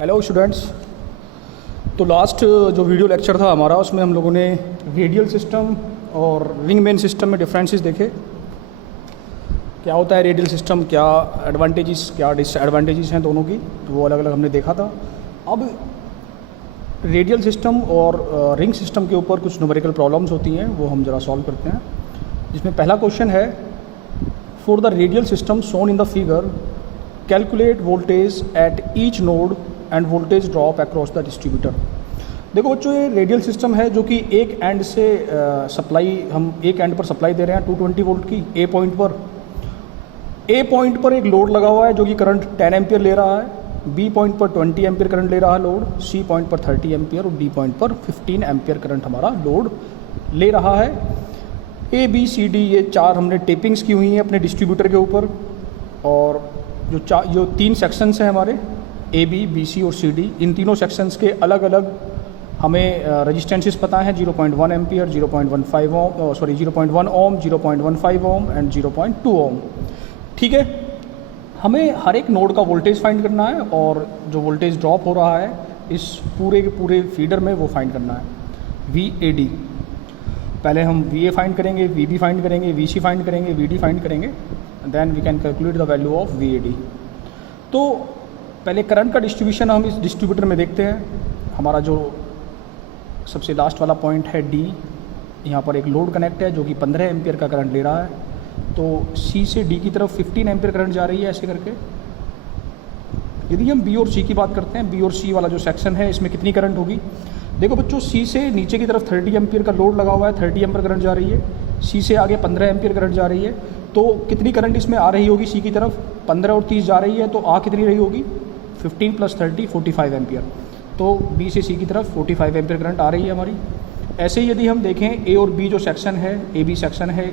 Hello students. तो last जो video lecture था हमारा, उसमें हम लोगों ने रेडियल सिस्टम और रिंग मेन सिस्टम में डिफरेंसेस देखे। क्या होता है रेडियल सिस्टम, क्या एडवांटेजेस क्या डिसएडवांटेजेस हैं दोनों की, तो वो अलग अलग हमने देखा था। अब रेडियल सिस्टम और रिंग सिस्टम के ऊपर कुछ न्यूमेरिकल प्रॉब्लम्स होती हैं, वो हम ज़रा सॉल्व करते हैं। जिसमें पहला क्वेश्चन है, for the radial system shown in the figure calculate voltage at each node end voltage drop across the distributor. देखो बच्चों, ये रेडियल सिस्टम है जो कि एक एंड से सप्लाई, हम एक एंड पर सप्लाई दे रहे हैं 220 वोल्ट की ए पॉइंट पर। ए पॉइंट पर एक लोड लगा हुआ है जो कि करंट 10 एम्पियर ले रहा है, बी पॉइंट पर 20 एम्पियर करंट ले रहा है लोड, सी पॉइंट पर 30 एम्पियर और डी पॉइंट पर 15 एम्पियर करंट हमारा लोड ले रहा है। ए बी सी डी ये चार हमने टेपिंग्स की हुई हैं अपने डिस्ट्रीब्यूटर के ऊपर, और जो तीन सेक्शंस हैं हमारे ए बी सी और सी डी, इन तीनों सेक्शंस के अलग अलग हमें रजिस्टेंसेस पता है। 0.1 ampere, 0.15 Om, 0.1 Om, 0.15 ohm and 0.2 ओम। ठीक है, हमें हर एक नोड का वोल्टेज फाइंड करना है और जो वोल्टेज ड्रॉप हो रहा है इस पूरे के पूरे फीडर में वो फाइंड करना है। वी ए डी, पहले हम वी ए फाइंड करेंगे, वी बी फाइंड करेंगे, वी सी फाइंड करेंगे, वी डी फाइंड करेंगे, then we can calculate the value of V A D. तो पहले करंट का डिस्ट्रीब्यूशन हम इस डिस्ट्रीब्यूटर में देखते हैं। हमारा जो सबसे लास्ट वाला पॉइंट है डी, यहाँ पर एक लोड कनेक्ट है जो कि 15 एम्पियर का करंट ले रहा है। तो सी से डी की तरफ 15 एम्पियर करंट जा रही है ऐसे करके। यदि हम बी और सी की बात करते हैं, बी और सी वाला जो सेक्शन है इसमें कितनी करंट होगी। देखो बच्चों, सी से नीचे की तरफ 30 एम्पियर का लोड लगा हुआ है, 30 एम्पियर करंट जा रही है। सी से आगे 15 एम्पियर करंट जा रही है। तो कितनी करंट इसमें आ रही होगी सी की तरफ, 15 और 30 जा रही है, तो आ कितनी रही होगी 15 + 30 45 एम्पियर। तो बी से सी की तरफ 45 एम्पियर करंट आ रही है हमारी। ऐसे ही यदि हम देखें ए और बी जो सेक्शन है, ए बी सेक्शन है,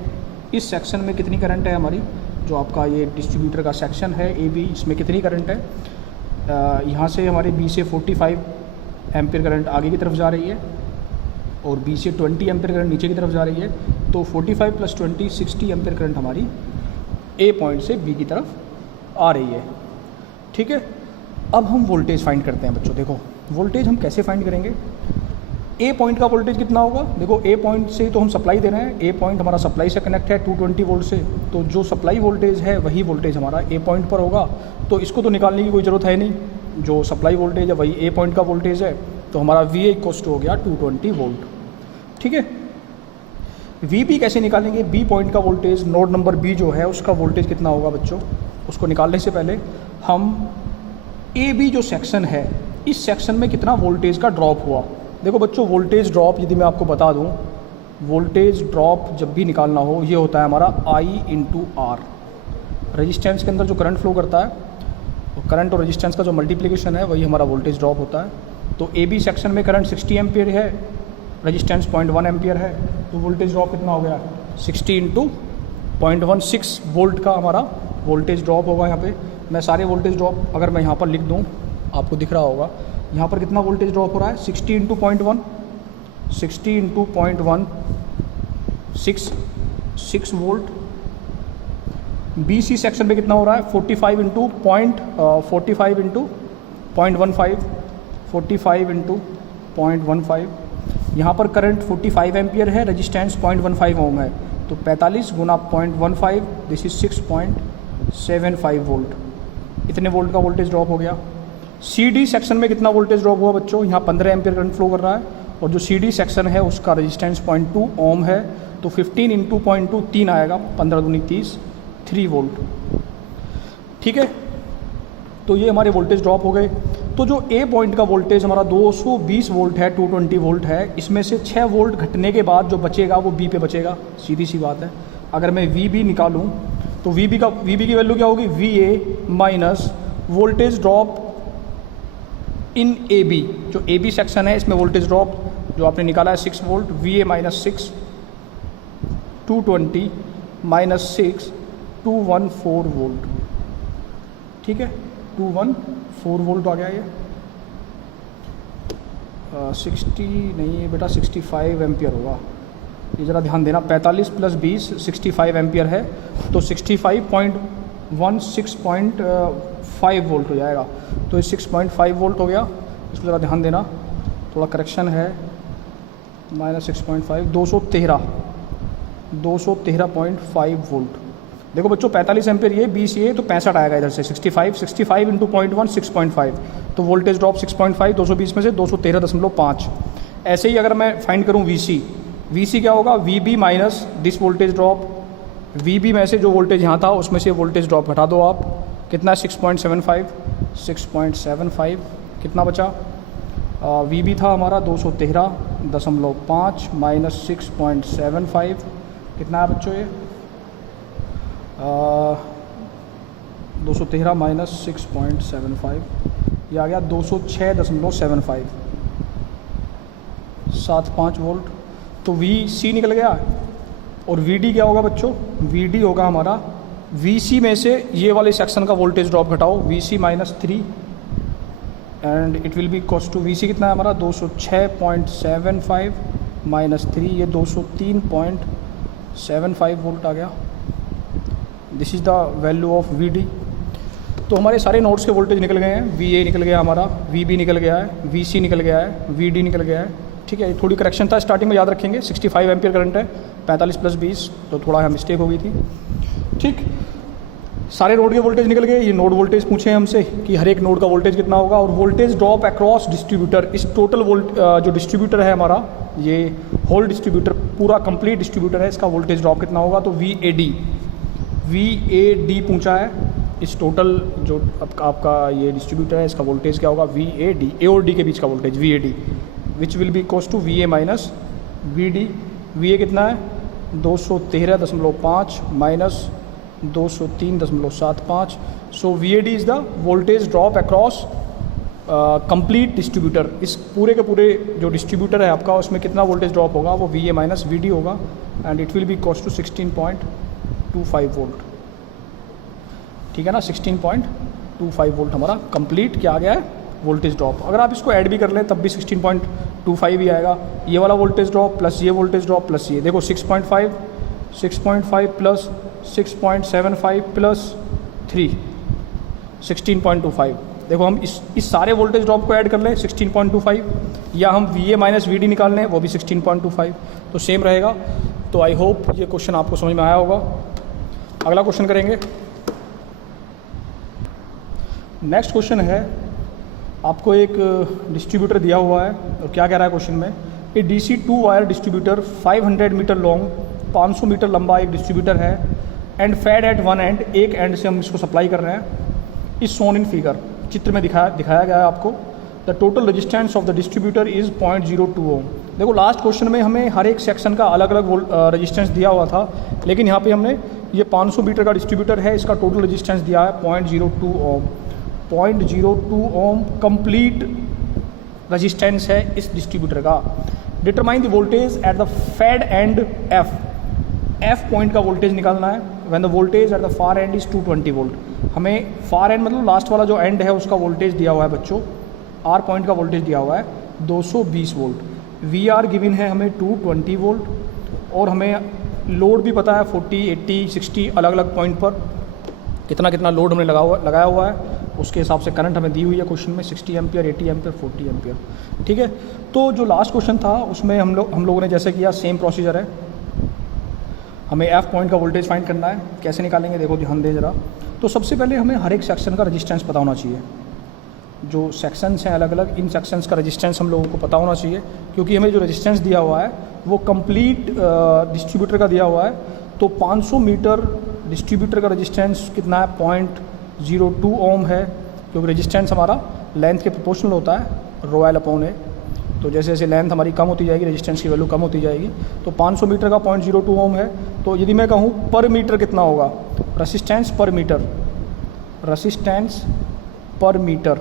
इस सेक्शन में कितनी करंट है हमारी, जो आपका ये डिस्ट्रीब्यूटर का सेक्शन है ए बी, इसमें कितनी करंट है। यहाँ से हमारे बी से 45 एम्पियर करंट आगे की तरफ जा रही है और बी से 20 एम्पियर करंट नीचे की तरफ जा रही है। तो 45 + 20 60 एम्पियर करंट हमारी ए पॉइंट से बी की तरफ आ रही है। ठीक है, अब हम वोल्टेज फाइंड करते हैं बच्चों। देखो वोल्टेज हम कैसे फाइंड करेंगे। ए पॉइंट का वोल्टेज कितना होगा, देखो ए पॉइंट से तो हम सप्लाई दे रहे हैं, ए पॉइंट हमारा सप्लाई से कनेक्ट है 220 वोल्ट से, तो जो सप्लाई वोल्टेज है वही वोल्टेज हमारा ए पॉइंट पर होगा। तो इसको तो निकालने की कोई ज़रूरत है नहीं, जो सप्लाई वोल्टेज है वही ए पॉइंट का वोल्टेज है। तो हमारा वी ए इक्वल हो गया 220 वोल्ट। ठीक है, वी बी कैसे निकालेंगे। बी पॉइंट का वोल्टेज, नोड नंबर बी जो है उसका वोल्टेज कितना होगा बच्चों, उसको निकालने से पहले हम ए बी जो सेक्शन है, इस सेक्शन में कितना वोल्टेज का ड्रॉप हुआ। देखो बच्चों, वोल्टेज ड्रॉप यदि मैं आपको बता दूं, वोल्टेज ड्रॉप जब भी निकालना हो ये होता है हमारा I × R। रेजिस्टेंस के अंदर जो करंट फ्लो करता है, तो करंट और रेजिस्टेंस का जो मल्टीप्लिकेशन है वही हमारा वोल्टेज ड्रॉप होता है। तो ए बी सेक्शन में करंट 60 एम्पियर है, रेजिस्टेंस 0.1 एम्पियर है, तो वोल्टेज ड्रॉप कितना हो गया 60 × 0.16 वोल्ट का हमारा वोल्टेज ड्रॉप होगा। यहाँ पे मैं सारे वोल्टेज ड्रॉप अगर मैं यहाँ पर लिख दूँ, आपको दिख रहा होगा यहाँ पर कितना वोल्टेज ड्रॉप हो रहा है 60 × 0.1, 60 × 0.1 6 वोल्ट। बी सी सेक्शन में कितना हो रहा है 45 × 0.15, 45 × 0.15। यहाँ पर करंट 45 एम्पियर है, रेजिस्टेंस 0.15 ओम है, तो 45 × 0.15 दिस इज 6.75 वोल्ट। इतने वोल्ट का वोल्टेज ड्रॉप हो गया। सी डी सेक्शन में कितना वोल्टेज ड्रॉप हुआ बच्चों, यहाँ 15 एम्पियर करंट फ्लो कर रहा है और जो सी डी सेक्शन है उसका रेजिस्टेंस 0.2 ओम है, तो 15 × 0.2 3 आएगा, 15 दूनी 30, 3 वोल्ट। ठीक है, तो ये हमारे वोल्टेज ड्रॉप हो गए। तो जो ए पॉइंट का वोल्टेज हमारा 220 वोल्ट है, 220 वोल्ट है, इसमें से 6 वोल्ट घटने के बाद जो बचेगा वो बी पे बचेगा, सीधी सी बात है। अगर मैं वी बी निकालूं तो वी बी की वैल्यू क्या होगी, V A minus voltage drop in A B. जो ए बी सेक्शन है इसमें वोल्टेज ड्रॉप जो आपने निकाला है 6 volt, we A minus 6, 220 minus 6, 214 volt. ठीक है, 214 वोल्ट आ गया ये। 60 नहीं है बेटा, 65 एम्पियर होगा, ये ज़रा ध्यान देना। 45 + 20 65 एम्पियर है, तो 65 16.5 वोल्ट हो जाएगा। तो ये 6.5 वोल्ट हो गया, इसको ज़रा ध्यान देना, थोड़ा करेक्शन है, -6.5 213.5 वोल्ट। देखो बच्चों 45 एम्पियर ये 20 ये तो 65 आएगा इधर से, 65 इंटू 0.1 6.5, तो वोल्टेज ड्रॉप 6.5 220 में से 213.5। ऐसे ही अगर मैं फाइंड करूँ वीसी क्या होगा, VB minus this voltage drop, VB में से जो वोल्टेज यहाँ था उसमें से वोल्टेज ड्रॉप घटा दो आप, कितना 6.75 कितना बचा, वीबी था हमारा 213.5 माइनस 6.75 कितना है बच्चों ये 213 माइनस 6.75 ये आ गया 206.75 वोल्ट। तो वी निकल गया। और वी डी क्या होगा बच्चों, वी डी होगा हमारा वी सी में से ये वाले सेक्शन का वोल्टेज ड्रॉप घटाओ, V C -3 and it will be equals to, V C कितना है हमारा 206.75 -3 ये 203.75 वोल्ट आ गया। This is the value of V D. तो हमारे सारे नोड्स के वोल्टेज निकल गए हैं, वी ए निकल गया हमारा, वी बी निकल गया है, वी सी निकल गया है, वी डी निकल गया है। ठीक है, थोड़ी करेक्शन था स्टार्टिंग में, याद रखेंगे 65 एम्पियर करंट है, 45 + 20 तो थोड़ा यहाँ मिस्टेक हो गई थी। ठीक, सारे नोड के वोल्टेज निकल गए। ये नोड वोल्टेज पूछे हैं हमसे कि हर एक नोड का वोल्टेज कितना होगा, और वोल्टेज ड्रॉप अक्रॉस डिस्ट्रीब्यूटर, इस टोटल जो डिस्ट्रीब्यूटर है हमारा, ये होल डिस्ट्रीब्यूटर पूरा कंप्लीट डिस्ट्रीब्यूटर है, इसका वोल्टेज ड्रॉप कितना होगा, तो वी ए डी पूछा है। इस टोटल जो आपका ये डिस्ट्रीब्यूटर है इसका वोल्टेज क्या होगा, वी ए डी, ए और डी के बीच का voltage V A D, which will be equals to V A minus V D. V A कितना है 213.5 minus 203.75। So V A D is the voltage drop across complete distributor. इस पूरे के पूरे जो डिस्ट्रीब्यूटर है आपका उसमें कितना वोल्टेज ड्रॉप होगा, वो V A minus V D होगा, and it will be equals to 16.25 volt. ठीक है ना, 16.25 वोल्ट हमारा कंप्लीट क्या आ गया है वोल्टेज ड्रॉप। अगर आप इसको ऐड भी कर लें तब भी 16.25 ही आएगा। ये वाला वोल्टेज ड्रॉप प्लस ये वोल्टेज ड्रॉप प्लस ये, देखो 6.5 प्लस 6.75 प्लस 3 16.25। देखो हम इस सारे वोल्टेज ड्रॉप को ऐड कर लें 16.25, या हम V A minus V D निकाल लें वो भी 16.25, तो सेम रहेगा। तो आई होप ये क्वेश्चन आपको समझ में आया होगा। अगला क्वेश्चन करेंगे। नेक्स्ट क्वेश्चन है, आपको एक डिस्ट्रीब्यूटर दिया हुआ है और क्या कह रहा है क्वेश्चन में, a DC 2 wire distributor 500 meter long, 500 meter लंबा एक डिस्ट्रीब्यूटर है, and fed at one end, एक एंड से हम इसको सप्लाई कर रहे हैं, इज शोन इन फिगर, चित्र में दिखाया गया है आपको। The total resistance of the distributor is 0.02 ओम। देखो लास्ट क्वेश्चन में हमें हर एक सेक्शन का अलग अलग रेजिस्टेंस दिया हुआ था, लेकिन यहाँ पे हमने ये 500 मीटर का डिस्ट्रीब्यूटर है, इसका टोटल रेजिस्टेंस दिया है 0.02 ओम। 0.02 ओम कंप्लीट रेजिस्टेंस है इस डिस्ट्रीब्यूटर का। Determine the voltage at the fed end F point का वोल्टेज निकालना है, when the voltage at the far end is 220 volt. हमें फार एंड मतलब लास्ट वाला जो एंड है उसका वोल्टेज दिया हुआ है बच्चों, आर पॉइंट का वोल्टेज दिया हुआ है 220 वोल्ट, वी आर गिवन है हमें 220 वोल्ट, और हमें लोड भी पता है 40, 80, 60 अलग अलग पॉइंट पर कितना लोड हमने लगाया हुआ है, उसके हिसाब से करंट हमें दी हुई है क्वेश्चन में 60 एम्पियर, 80 एम्पियर, 40 एम्पियर। ठीक है, तो जो लास्ट क्वेश्चन था उसमें हम लोगों ने जैसे किया सेम प्रोसीजर है। हमें एफ पॉइंट का वोल्टेज फाइंड करना है, कैसे निकालेंगे देखो ध्यान दे ज़रा। तो सबसे पहले हमें हर एक सेक्शन का रेजिस्टेंस पता होना चाहिए, जो सेक्शंस हैं अलग अलग, इन सेक्शंस का रेजिस्टेंस हम लोगों को पता होना चाहिए, क्योंकि हमें जो रेजिस्टेंस दिया हुआ है वो कंप्लीट डिस्ट्रीब्यूटर का दिया हुआ है। तो 500 मीटर डिस्ट्रीब्यूटर का रेजिस्टेंस कितना है 0.02 ओम है, क्योंकि रेजिस्टेंस हमारा लेंथ के प्रोपोर्शनल होता है, ρl अपॉन ए। तो जैसे जैसे लेंथ हमारी कम होती जाएगी रेजिस्टेंस की वैल्यू कम होती जाएगी। तो 500 मीटर का 0.02 ओम है। तो यदि मैं कहूँ पर मीटर कितना होगा, रेजिस्टेंस पर मीटर, रेजिस्टेंस पर मीटर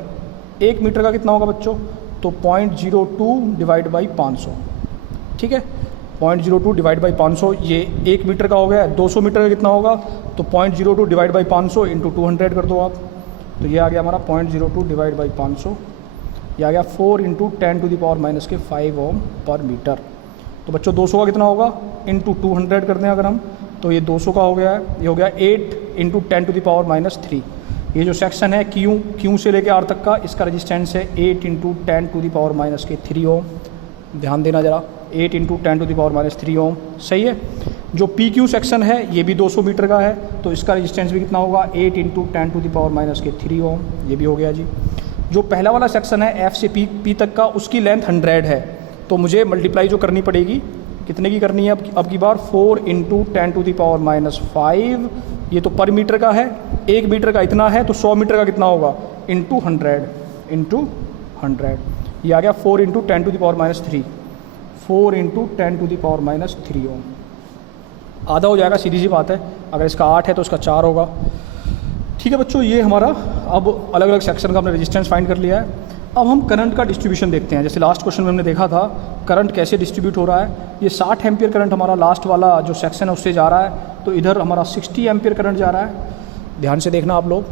1 मीटर का कितना होगा बच्चों, तो 0.02 डिवाइड बाई 500। ठीक है, 0.02 डिवाइड बाई 500 ये 1 मीटर का हो गया। 200 मीटर का कितना होगा, तो 0.02 डिवाइड बाई 500 इंटू 200 कर दो आप, तो ये आ गया हमारा 0.02 डिवाइड बाई 500, ये आ गया 4 इंटू 10⁻⁵ ओम पर मीटर। तो बच्चों 200 का कितना होगा, इंटू 200 कर दें अगर हम, तो ये 200 का हो गया है, ये हो गया 8 इंटू 10⁻³ ये जो सेक्शन है क्यू से लेके आर तक का, इसका रेजिस्टेंस है 8 इंटू 10⁻³ ओम। ध्यान देना ज़रा, 8 इंटू 10⁻³ ओम, सही है। जो पी क्यू सेक्शन है ये भी 200 मीटर का है, तो इसका रेजिस्टेंस भी कितना होगा, 8 इंटू 10⁻³ ओम, ये भी हो गया जी। जो पहला वाला सेक्शन है एफ से पी तक का, उसकी लेंथ 100 है, तो मुझे मल्टीप्लाई जो करनी पड़ेगी, कितने की करनी है अब की बार, 4 इंटू 10⁻⁵, ये तो पर मीटर का है, 1 मीटर का इतना है, तो 100 मीटर का कितना होगा, इंटू 100, ये आ गया 4 इंटू 10⁻³ 4 इंटू 10⁻³ ओम। आधा हो जाएगा, सीधी सी बात है, अगर इसका 8 है तो इसका 4 होगा। ठीक है बच्चों, ये हमारा अब अलग अलग सेक्शन का हमने रेजिस्टेंस फाइंड कर लिया है। अब हम करंट का डिस्ट्रीब्यूशन देखते हैं। जैसे लास्ट क्वेश्चन में हमने देखा था करंट कैसे डिस्ट्रीब्यूट हो रहा है। ये 60 एम्पियर करंट हमारा लास्ट वाला जो सेक्शन है उससे जा रहा है, तो इधर हमारा 60 एम्पियर करंट जा रहा है। ध्यान से देखना आप लोग।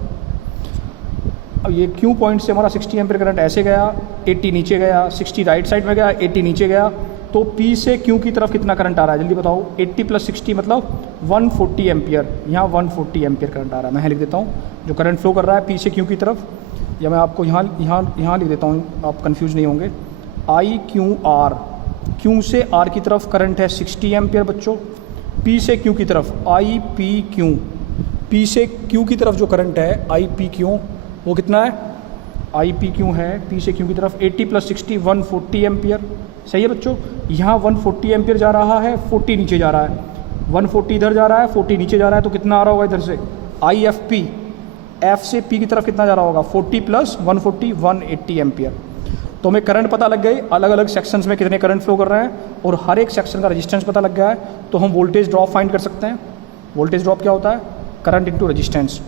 अब ये क्यू पॉइंट से हमारा 60 एम्पियर करंट ऐसे गया, 80 नीचे गया, 60 राइट साइड में गया, 80 नीचे गया, तो पी से क्यू की तरफ कितना करंट आ रहा है जल्दी बताओ। 80 + 60 मतलब 140 एम्पियर, यहाँ 140 एम्पियर करंट आ रहा है। मैं लिख देता हूँ जो करंट फ्लो कर रहा है पी से क्यू की तरफ, या मैं आपको यहाँ लिख देता हूँ, आप कंफ्यूज नहीं होंगे। आई क्यू आर, क्यू से आर की तरफ करंट है 60 एम्पियर बच्चों, पी से क्यू की तरफ आई पी क्यू, पी से क्यू की तरफ जो करंट है आई पी क्यू वो कितना है, आई पी क्यू है पी से क्यू की तरफ 80 + 60 140 एम्पियर, सही है बच्चों। यहाँ 140 एम्पियर जा रहा है, 40 नीचे जा रहा है, 140 इधर जा रहा है, 40 नीचे जा रहा है, तो कितना आ रहा होगा इधर से आई एफ पी, एफ से पी की तरफ कितना जा रहा होगा 40 + 140 180 एम्पियर। तो हमें करंट पता लग गई, अलग अलग सेक्शंस में कितने करंट फ्लो कर रहे हैं, और हर एक सेक्शन का रेजिस्टेंस पता लग गया है, तो हम वोल्टेज ड्रॉप फाइंड कर सकते हैं। वोल्टेज ड्रॉप क्या होता है, करंट इंटू रेजिस्टेंस,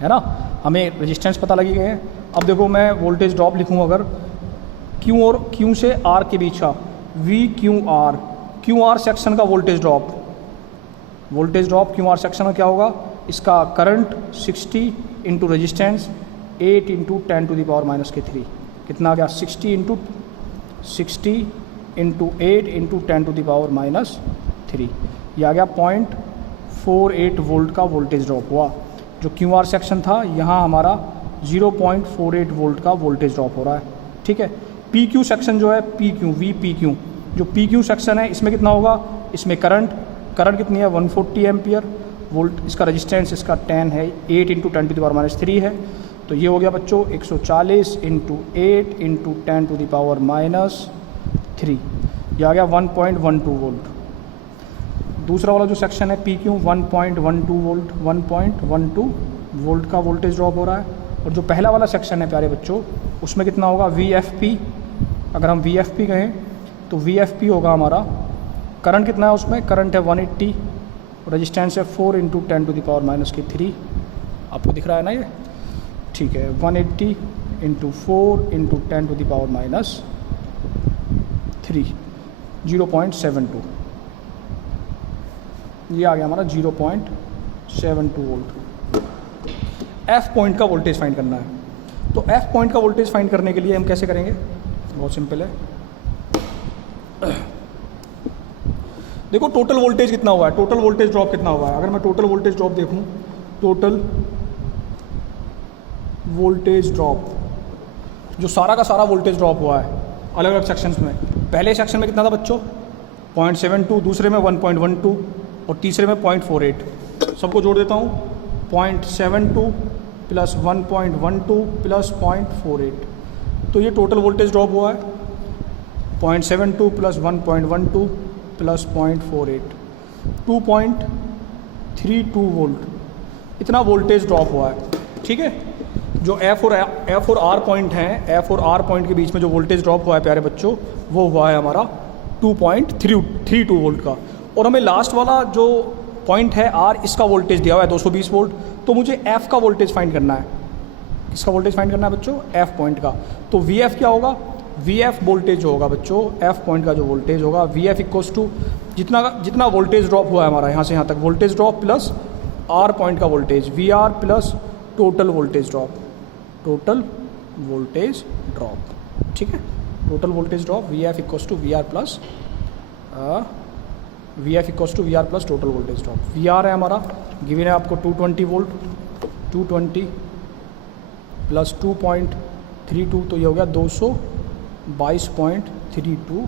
है ना। हमें रेजिस्टेंस पता लगी गए हैं। अब देखो मैं वोल्टेज ड्रॉप लिखूँ अगर क्यू और क्यू से आर के बीच का, वी क्यू आर सेक्शन का voltage drop Q R section में क्या होगा, इसका करंट 60 इंटू रेजिस्टेंस 8 इंटू 10⁻³ कितना आ गया, 60 इंटू 8 इंटू 10⁻³ ये आ गया 0.48 वोल्ट का वोल्टेज ड्रॉप हुआ। जो क्यू आर सेक्शन था यहाँ हमारा 0.48 वोल्ट का वोल्टेज ड्रॉप हो रहा है, ठीक है। पी क्यू सेक्शन जो है पी क्यू, जो पी क्यू सेक्शन है इसमें कितना होगा, इसमें करंट कितनी है 140 एम्पियर वोल्ट, इसका रेजिस्टेंस इसका 10 है, 8 इंटू 10⁻³ है, तो ये हो गया बच्चों 140 इंटू 8 इंटू 10⁻³ ये आ गया 1.12 वोल्ट। दूसरा वाला जो सेक्शन है पी क्यू 1.12 वोल्ट का वोल्टेज ड्रॉप हो रहा है। और जो पहला वाला सेक्शन है प्यारे बच्चों उसमें कितना होगा वी एफ पी, अगर हम वी एफ पी कहें तो वी एफ पी होगा हमारा, करंट कितना है उसमें, करंट है 180, रेजिस्टेंस है 4 इंटू 10⁻³ आपको दिख रहा है ना ये, ठीक है। 180 इंटू 4 इंटू 10⁻³ 0.72, ये आ गया हमारा 0.72 वोल्ट। एफ पॉइंट का वोल्टेज फाइंड करना है, तो एफ पॉइंट का वोल्टेज फाइंड करने के लिए हम कैसे करेंगे, बहुत सिंपल है। देखो टोटल वोल्टेज कितना हुआ है, टोटल वोल्टेज ड्रॉप कितना हुआ है। अगर मैं टोटल वोल्टेज ड्रॉप देखूं, टोटल वोल्टेज ड्रॉप जो सारा का सारा वोल्टेज ड्रॉप हुआ है अलग अलग सेक्शंस में, पहले सेक्शन में कितना था बच्चों 0.72, दूसरे में 1.12 और तीसरे में 0.48। सबको जोड़ देता हूँ, 0.72 + 1.12 + 0.48, तो ये टोटल वोल्टेज ड्रॉप हुआ है 0.72 + 1.12 + 0.48 2.32 वोल्ट, इतना वोल्टेज ड्रॉप हुआ है, ठीक है। जो एफ और आर पॉइंट हैं, एफ और आर पॉइंट के बीच में जो वोल्टेज ड्रॉप हुआ है प्यारे बच्चों वो हुआ है हमारा 2.32 वोल्ट का। और हमें लास्ट वाला जो पॉइंट है आर, इसका वोल्टेज दिया हुआ है 220 वोल्ट, तो मुझे एफ का वोल्टेज फाइंड करना है। इसका वोल्टेज फाइंड करना है बच्चों एफ पॉइंट का, तो वी एफ क्या होगा, वी एफ वोल्टेज होगा बच्चों, एफ पॉइंट का जो वोल्टेज होगा वी एफ इक्वल्स टू जितना वोल्टेज ड्रॉप हुआ है हमारा यहाँ से यहाँ तक, voltage drop plus R point का voltage V R plus total voltage drop, ठीक है। Total voltage drop V F equals to V R plus total voltage drop. V R है हमारा गिवन है आपको 220 वोल्ट, 220 प्लस 2.32 तो ये हो गया 222.32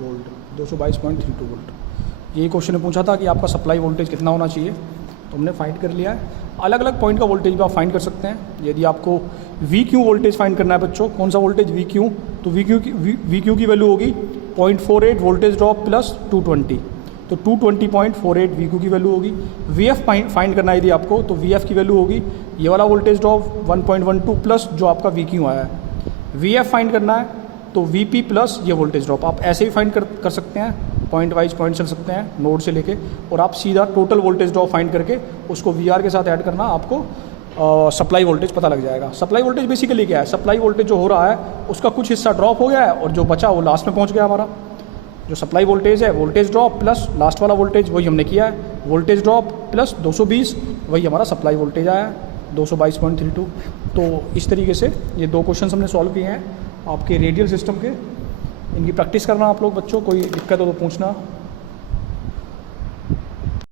वोल्ट, 222.32 वोल्ट। यही क्वेश्चन ने पूछा था कि आपका सप्लाई वोल्टेज कितना होना चाहिए, तो हमने फाइंड कर लिया है। अलग अलग पॉइंट का वोल्टेज भी आप फाइंड कर सकते हैं। यदि आपको वी क्यू वोल्टेज फाइंड करना है बच्चों, कौन सा वोल्टेज वी क्यू, तो वी क्यू की वैल्यू होगी 0.48 वोल्टेज ड्रॉप प्लस 220, तो 220.48 वी क्यू की वैल्यू होगी। वी एफ फाइंड करना है यदि आपको, तो वी एफ की वैल्यू होगी ये वाला वोल्टेज ड्रॉप 1.12 प्लस जो आपका वी क्यू आया है। वी एफ फाइंड करना है तो वी पी प्लस ये वोल्टेज ड्रॉप, आप ऐसे ही फाइंड कर सकते हैं, पॉइंट वाइज पॉइंट चल सकते हैं नोड से लेके, और आप सीधा टोटल वोल्टेज ड्रॉप फाइंड करके उसको वी आर के साथ ऐड करना, आपको सप्लाई वोल्टेज पता लग जाएगा। सप्लाई वोल्टेज बेसिकली क्या है, सप्लाई वोल्टेज जो हो रहा है उसका कुछ हिस्सा ड्रॉप हो गया है और जो बचा वो लास्ट में पहुंच गया हमारा। जो सप्लाई वोल्टेज है वोल्टेज ड्रॉप प्लस लास्ट वाला वोल्टेज वही हमने किया है, वोल्टेज ड्रॉप प्लस 220 वही हमारा सप्लाई वोल्टेज आया है 222.32। तो इस तरीके से ये दो क्वेश्चन हमने सॉल्व किए हैं आपके रेडियल सिस्टम के। इनकी प्रैक्टिस करना आप लोग बच्चों, कोई दिक्कत हो तो पूछना।